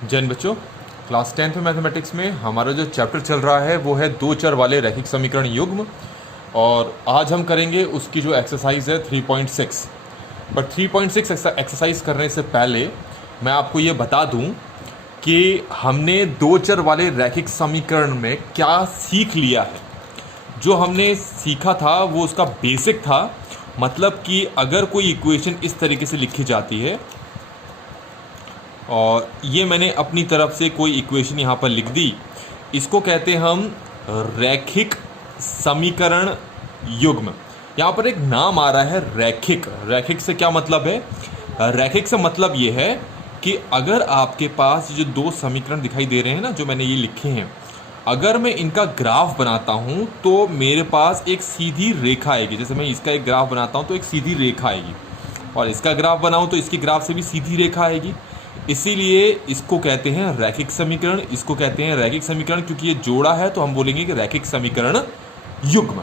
जैन बच्चों, class 10th में mathematics में हमारा जो चैप्टर चल रहा है वो है दो चर वाले रैखिक समीकरण युग्म। और आज हम करेंगे उसकी जो एक्सरसाइज है 3.6। पर 3.6 एक्सरसाइज करने से पहले मैं आपको ये बता दूं कि हमने दो चर वाले रैखिक समीकरण में क्या सीख लिया है। जो हमने सीखा था वो उसका बेसिक था, मतलब कि अगर कोई इक्वेशन इस तरीके से लिखी जाती है और ये मैंने अपनी तरफ से कोई इक्वेशन यहाँ पर लिख दी, इसको कहते हैं हम रैखिक समीकरण युग्म। यहाँ पर एक नाम आ रहा है रैखिक। रैखिक से क्या मतलब है? रैखिक से मतलब ये है कि अगर आपके पास जो दो समीकरण दिखाई दे रहे हैं ना, जो मैंने ये लिखे हैं, अगर मैं इनका ग्राफ बनाता हूँ तो मेरे पास एक सीधी रेखा आएगी। जैसे मैं इसका एक ग्राफ बनाता हूँ तो एक सीधी रेखा आएगी, और इसका ग्राफ बनाऊँ तो इसकी ग्राफ से भी सीधी रेखा आएगी। इसीलिए इसको कहते हैं रैखिक समीकरण। इसको कहते हैं रैखिक समीकरण क्योंकि ये जोड़ा है, तो हम बोलेंगे कि रैखिक समीकरण युग्म।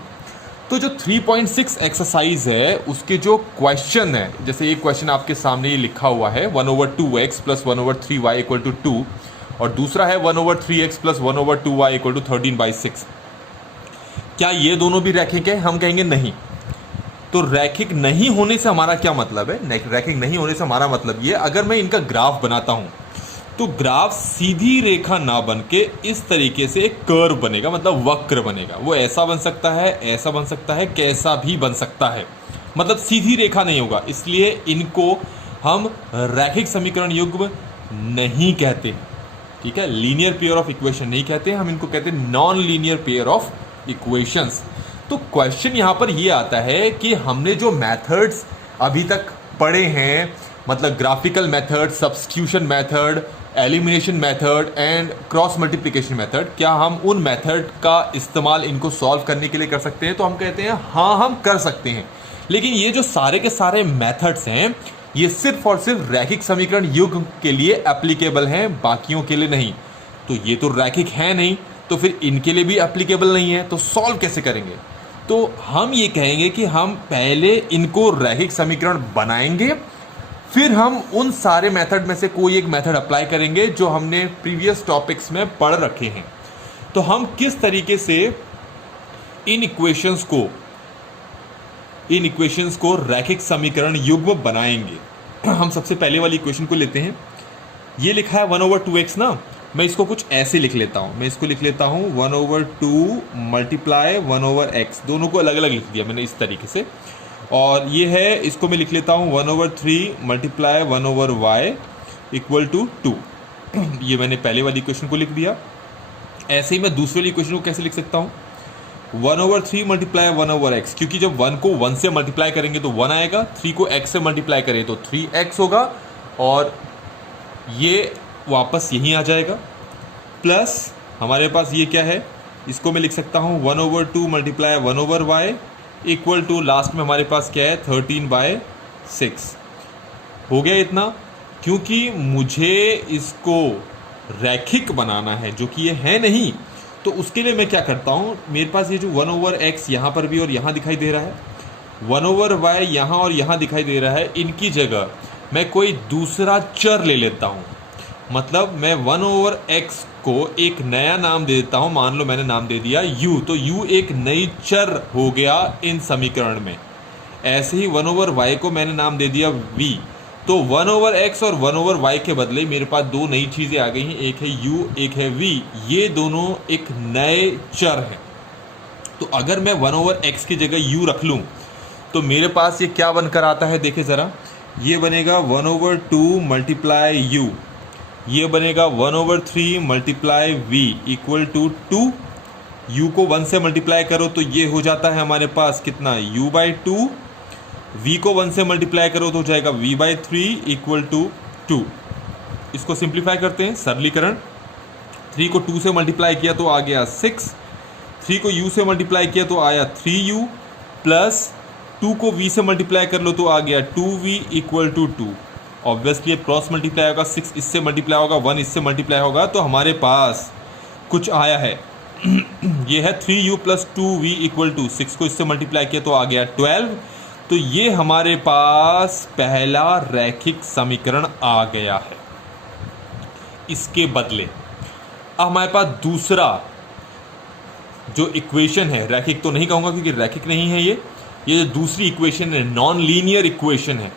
तो जो 3.6 एक्सरसाइज है उसके जो क्वेश्चन है, जैसे एक क्वेश्चन आपके सामने ये लिखा हुआ है 1/2x + 1/3y = 2, और दूसरा है 1/3x + 1/2y = 13/6। क्या ये दोनों भी रैखिक है? हम कहेंगे नहीं। तो रैखिक नहीं होने से हमारा क्या मतलब है? रैखिक नहीं होने से हमारा मतलब ये, अगर मैं इनका ग्राफ बनाता हूं तो ग्राफ सीधी रेखा ना बन के इस तरीके से एक कर्व बनेगा, मतलब वक्र बनेगा। वो ऐसा बन सकता है, ऐसा बन सकता है, कैसा भी बन सकता है, मतलब सीधी रेखा नहीं होगा। इसलिए इनको हम रैखिक समीकरण युग्म नहीं कहते, ठीक है। लीनियर पेयर ऑफ इक्वेशन नहीं कहते, हम इनको कहते हैं non linear pair of equations. तो क्वेश्चन यहाँ पर ये आता है कि हमने जो मेथड्स अभी तक पढ़े हैं, मतलब graphical method, substitution method, elimination method and cross multiplication method, क्या हम उन मेथड का इस्तेमाल इनको सॉल्व करने के लिए कर सकते हैं? तो हम कहते हैं हाँ, हम कर सकते हैं। लेकिन ये जो सारे के सारे मेथड्स हैं ये सिर्फ और सिर्फ रैखिक समीकरण युग्म के लिए एप्लीकेबल हैं, बाकियों के लिए नहीं। तो ये तो रैखिक है नहीं, तो फिर इनके लिए भी एप्लीकेबल नहीं है, तो सॉल्व कैसे करेंगे? तो हम ये कहेंगे कि हम पहले इनको रैखिक समीकरण बनाएंगे, फिर हम उन सारे मेथड में से कोई एक मेथड अप्लाई करेंगे जो हमने प्रीवियस टॉपिक्स में पढ़ रखे हैं। तो हम किस तरीके से इन इक्वेशंस को रैखिक समीकरण युग्म बनाएंगे। हम सबसे पहले वाली इक्वेशन को लेते हैं। ये लिखा है 1/2x ना, मैं इसको कुछ ऐसे लिख लेता हूँ। मैं इसको लिख लेता हूँ 1/2 × 1/x। दोनों को अलग अलग लिख दिया मैंने इस तरीके से। और ये है, इसको मैं लिख लेता हूँ 1/3 × 1/y = 2। ये मैंने पहले वाली इक्वेशन को लिख दिया। ऐसे ही मैं दूसरी वाली इक्वेशन को कैसे लिख सकता हूँ? 1/3 × 1/x, क्योंकि जब 1 को 1 से मल्टीप्लाई करेंगे तो 1 आएगा, 3 को x से मल्टीप्लाई करें तो 3x होगा, और ये वापस यहीं आ जाएगा। प्लस हमारे पास ये क्या है, इसको मैं लिख सकता हूँ 1/2 × 1/y = लास्ट में हमारे पास क्या है 13/6। हो गया इतना। क्योंकि मुझे इसको रैखिक बनाना है, जो कि ये है नहीं, तो उसके लिए मैं क्या करता हूँ, मेरे पास ये जो 1/x यहाँ पर भी और यहाँ दिखाई दे रहा है, 1/y यहाँ और यहाँ दिखाई दे रहा है, इनकी जगह मैं कोई दूसरा चर ले लेता हूँ। मतलब मैं 1/x को एक नया नाम दे देता हूँ। मान लो मैंने नाम दे दिया u, तो u एक नई चर हो गया इन समीकरण में। ऐसे ही 1/y को मैंने नाम दे दिया v, तो 1/x और 1/y के बदले मेरे पास दो नई चीज़ें आ गई हैं, एक है u, एक है v। ये दोनों एक नए चर हैं। तो अगर मैं 1/x की जगह u रख लूँ तो मेरे पास ये क्या बनकर आता है, देखे ज़रा। ये बनेगा 1/2 × u, ये बनेगा 1/3 × v = 2। u को 1 से मल्टीप्लाई करो तो ये हो जाता है हमारे पास कितना, u/2। v को 1 से मल्टीप्लाई करो तो हो जाएगा v/3 = 2। इसको सिंप्लीफाई करते हैं, सरलीकरण। 3 को 2 से मल्टीप्लाई किया तो आ गया 6, 3 को u से मल्टीप्लाई किया तो आया 3u, प्लस 2 को v से मल्टीप्लाई कर लो तो आ गया 2v = 2। ऑब्वियसली क्रॉस मल्टीप्लाई होगा, 6 इससे मल्टीप्लाई होगा, 1 इससे मल्टीप्लाई होगा, तो हमारे पास कुछ आया है। ये है 3u + 2v = 6 को इससे मल्टीप्लाई किया तो आ गया 12। तो ये हमारे पास पहला रैखिक समीकरण आ गया है। इसके बदले। अब हमारे पास दूसरा जो इक्वेशन है, रैखिक तो नहीं कहूँगा क्योंकि रैखिक नहीं है ये जो दूसरी इक्वेशन है नॉन लीनियर इक्वेशन है,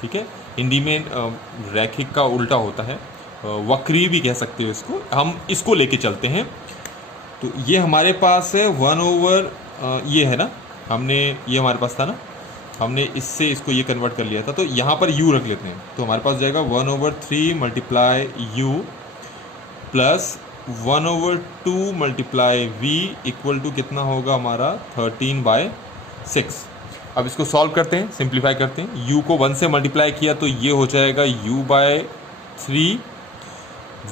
ठीक है। हिंदी में रैखिक का उल्टा होता है, वक्री भी कह सकते हो इसको। हम इसको लेके चलते हैं। तो ये हमारे पास है 1/, ये है ना, हमने ये हमारे पास था ना, हमने इससे इसको ये कन्वर्ट कर लिया था, तो यहाँ पर u रख लेते हैं। तो हमारे पास जाएगा 1/3 multiply u plus 1/2 multiply v equal to कितना होगा हमारा 13/6। अब इसको सॉल्व करते हैं, सिंप्लीफाई करते हैं। u को 1 से मल्टीप्लाई किया तो ये हो जाएगा u/3,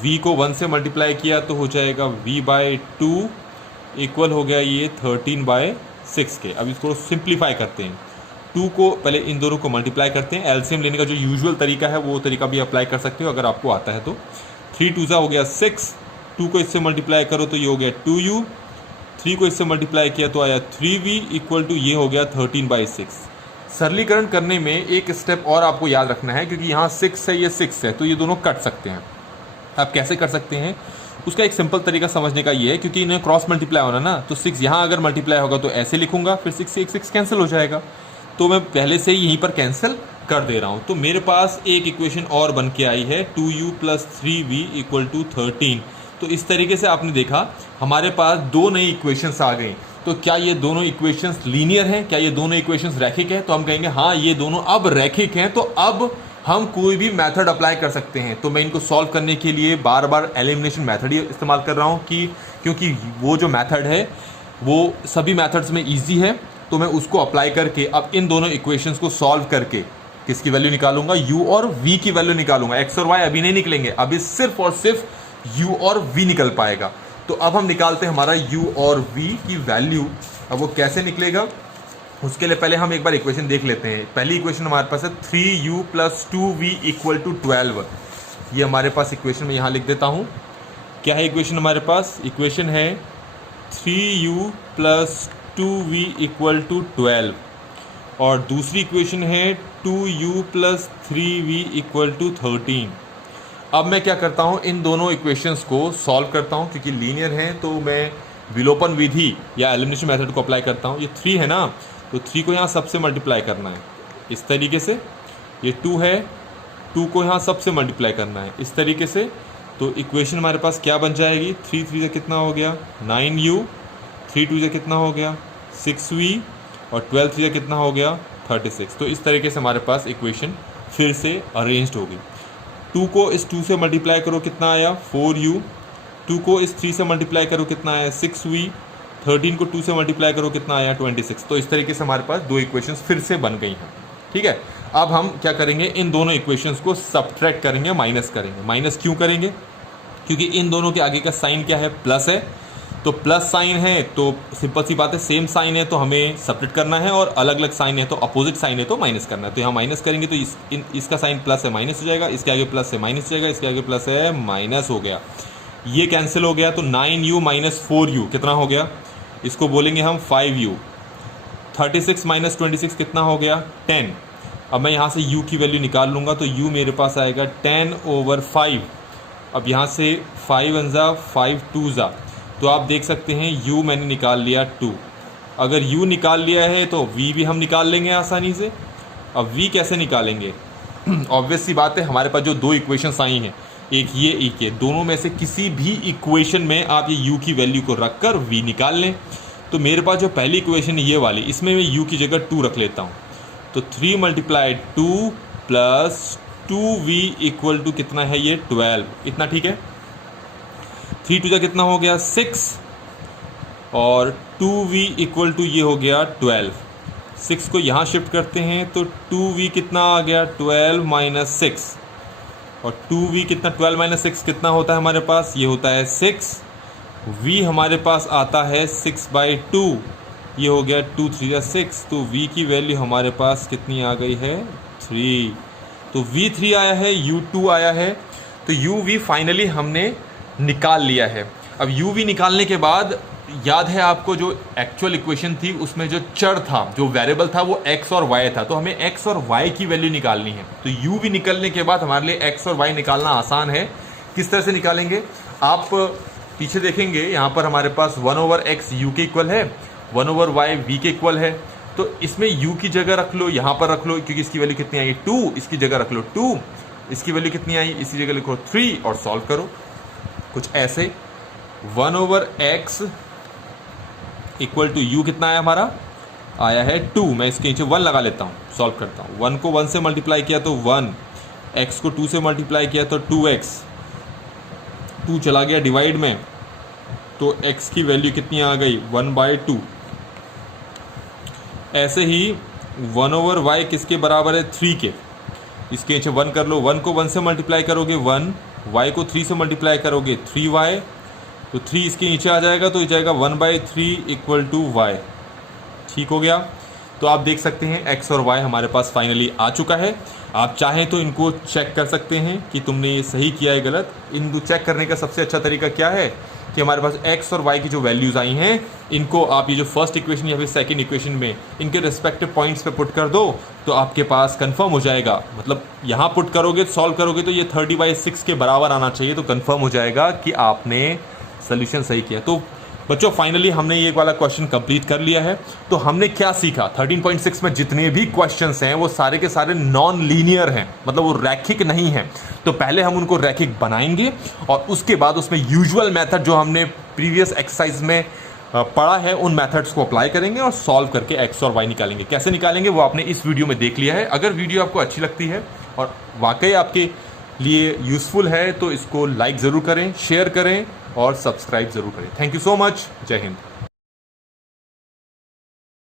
v को 1 से मल्टीप्लाई किया तो हो जाएगा v/2 इक्वल हो गया ये 13/6 के। अब इसको सिंप्लीफाई करते हैं। 2 को पहले इन दोनों को मल्टीप्लाई करते हैं। एलसीएम लेने का जो यूजुअल तरीका है वो तरीका भी अप्लाई कर सकते हो अगर आपको आता है तो। 3 2 हो गया 6, 2 को इससे मल्टीप्लाई करो तो ये हो गया 2u, 3 को इससे मल्टीप्लाई किया तो आया 3v इक्वल टू ये हो गया 13/6। सरलीकरण करने में एक स्टेप और आपको याद रखना है, क्योंकि यहाँ 6 है, ये 6 है, तो ये दोनों कट सकते हैं। आप कैसे कर सकते हैं उसका एक सिंपल तरीका समझने का ये है, क्योंकि इन्हें क्रॉस मल्टीप्लाई होना ना, तो 6 यहाँ अगर मल्टीप्लाई होगा तो ऐसे लिखूंगा, फिर 6 से 1 6 कैंसिल हो जाएगा, तो मैं पहले से ही यहीं पर कैंसिल कर दे रहा हूँ। तो मेरे पास एक इक्वेशन और बन के आई है 2u + 3v इक्वल टू 13। तो इस तरीके से आपने देखा हमारे पास दो नई इक्वेशंस आ गई। तो क्या ये दोनों इक्वेशंस लीनियर हैं, क्या ये दोनों इक्वेशंस रैखिक हैं? तो हम कहेंगे हाँ ये दोनों अब रैखिक हैं, तो अब हम कोई भी मेथड अप्लाई कर सकते हैं। तो मैं इनको सॉल्व करने के लिए बार बार एलिमिनेशन मेथड ही इस्तेमाल कर रहा हूँ क्योंकि वो जो मेथड है वो सभी मेथड्स में ईजी है, तो मैं उसको अप्लाई करके अब इन दोनों इक्वेशंस को सॉल्व करके किसकी वैल्यू निकालूंगा, u और v की वैल्यू निकालूंगा। x और y अभी नहीं निकलेंगे, अभी सिर्फ और सिर्फ u और v निकल पाएगा। तो अब हम निकालते हैं हमारा u और v की वैल्यू। अब वो कैसे निकलेगा उसके लिए पहले हम एक बार इक्वेशन देख लेते हैं। पहली इक्वेशन हमारे पास है 3u + 2v इक्वल टू 12। ये हमारे पास इक्वेशन में यहाँ लिख देता हूँ। क्या है इक्वेशन हमारे पास? इक्वेशन है 3u + 2v इक्वल टू 12 और दूसरी इक्वेशन है 2u + 3v इक्वल टू 13। अब मैं क्या करता हूँ, इन दोनों इक्वेशंस को सॉल्व करता हूँ। क्योंकि लीनियर हैं तो मैं विलोपन विधि या एलिमिनेशन मेथड को अप्लाई करता हूँ। ये 3 है ना, तो 3 को यहाँ सबसे मल्टीप्लाई करना है इस तरीके से। ये 2 है, 2 को यहाँ सबसे मल्टीप्लाई करना है इस तरीके से। तो इक्वेशन हमारे पास क्या बन जाएगी? 3 3 से कितना हो गया 9u, 3 2 से कितना हो गया 6v और 12 3 से कितना हो गया 36। तो इस तरीके से हमारे पास इक्वेशन फिर से अरेंज्ड होगी। 2 को इस 2 से मल्टीप्लाई करो कितना आया 4u, 2 को इस 3 से मल्टीप्लाई करो कितना आया 6v, 13 को 2 से मल्टीप्लाई करो कितना आया 26। तो इस तरीके से हमारे पास दो इक्वेशंस फिर से बन गई हैं। ठीक है, अब हम क्या करेंगे, इन दोनों इक्वेशंस को सब्ट्रैक्ट करेंगे, माइनस करेंगे। माइनस क्यों करेंगे? क्योंकि इन दोनों के आगे का साइन क्या है? प्लस है। तो प्लस साइन है तो सिंपल सी बात है, सेम साइन है तो हमें सब्ट्रैक्ट करना है, और अलग अलग साइन है तो अपोजिट साइन है तो माइनस करना है। तो यहाँ माइनस करेंगे तो इसका साइन प्लस है माइनस हो जाएगा, इसके आगे प्लस है माइनस हो जाएगा, इसके आगे प्लस है माइनस हो गया, ये कैंसिल हो गया। तो 9u - 4u कितना हो गया? इसको बोलेंगे हम 5u। 36 - 26 कितना हो गया 10। अब मैं यहाँ से u की वैल्यू निकाल लूँगा तो u मेरे पास आएगा 10/5। अब यहाँ से 5 1 जा 5 2 जा, तो आप देख सकते हैं u मैंने निकाल लिया 2। अगर u निकाल लिया है तो v भी हम निकाल लेंगे आसानी से। अब v कैसे निकालेंगे? ऑब्वियस सी बात है, हमारे पास जो दो इक्वेशंस आई हैं, एक ये, दोनों में से किसी भी इक्वेशन में आप ये u की वैल्यू को रखकर v निकाल लें। तो मेरे पास जो पहली इक्वेशन है ये वाली, इसमें मैं u की जगह 2 रख लेता हूँ। तो 3 × 2 + 2v इक्वल टू कितना है ये 12। इतना ठीक है। 3 2 कितना हो गया 6 और 2v इक्वल टू ये हो गया 12। 6 को यहाँ शिफ्ट करते हैं तो 2v कितना आ गया 12 - 6 और 2v कितना 12 - 6 कितना होता है हमारे पास? ये होता है 6। v हमारे पास आता है 6/2, ये हो गया 2 3 6। तो v की वैल्यू हमारे पास कितनी आ गई है 3। तो v 3 आया है, u 2 आया है। तो u v फाइनली हमने निकाल लिया है। अब u v निकालने के बाद याद है आपको जो एक्चुअल इक्वेशन थी उसमें जो चर था, जो वेरिएबल था वो x और y था, तो हमें x और y की वैल्यू निकालनी है। तो u v निकलने के बाद हमारे लिए x और y निकालना आसान है, किस तरह से निकालेंगे, आप पीछे देखेंगे यहाँ पर हमारे पास 1/x u के इक्वल है, 1/y v के इक्वल है। तो इसमें u की जगह रख लो, यहाँ पर रख लो, क्योंकि इसकी वैल्यू कितनी आई 2, इसकी जगह रख लो 2, इसकी वैल्यू कितनी आई, इसी जगह लिखो 3 और सॉल्व करो कुछ ऐसे। 1/x इक्वल टू u कितना आया हमारा, आया है 2। मैं इसके नीचे 1 लगा लेता हूँ, सॉल्व करता हूँ। 1 को 1 से मल्टीप्लाई किया तो 1, x को 2 से मल्टीप्लाई किया तो 2x, 2 चला गया डिवाइड में, तो x की वैल्यू कितनी आ गई 1/2। ऐसे ही 1/y किसके बराबर है 3 के, इसके नीचे 1 कर लो। 1 को 1 से मल्टीप्लाई करोगे 1, y को 3 से मल्टीप्लाई करोगे 3y, तो 3 इसके नीचे आ जाएगा तो ये जाएगा 1/3 इक्वल टू y। ठीक हो गया। तो आप देख सकते हैं x और y हमारे पास फाइनली आ चुका है। आप चाहें तो इनको चेक कर सकते हैं कि तुमने ये सही किया है गलत। इन चेक करने का सबसे अच्छा तरीका क्या है कि हमारे पास x और y की जो वैल्यूज़ आई हैं, इनको आप ये जो फर्स्ट इक्वेशन या फिर सेकंड इक्वेशन में इनके रिस्पेक्टिव पॉइंट्स पे पुट कर दो, तो आपके पास कंफर्म हो जाएगा। मतलब यहाँ पुट करोगे, सॉल्व करोगे तो ये 30/6 के बराबर आना चाहिए, तो कंफर्म हो जाएगा कि आपने सोल्यूशन सही किया। तो बच्चों फाइनली हमने ये वाला क्वेश्चन कंप्लीट कर लिया है। तो हमने क्या सीखा, 13.6 में जितने भी क्वेश्चंस हैं वो सारे के सारे नॉन लीनियर हैं, मतलब वो रैखिक नहीं हैं। तो पहले हम उनको रैखिक बनाएंगे और उसके बाद उसमें यूजुअल मेथड जो हमने प्रीवियस एक्सरसाइज में पढ़ा है उन मेथड्स को अप्लाई करेंगे और सॉल्व करके एक्स और वाई निकालेंगे। कैसे निकालेंगे वो आपने इस वीडियो में देख लिया है। अगर वीडियो आपको अच्छी लगती है और वाकई आपके लिए यूज़फुल है तो इसको लाइक ज़रूर करें, शेयर करें और सब्सक्राइब ज़रूर करें। Thank you so much. जय हिंद।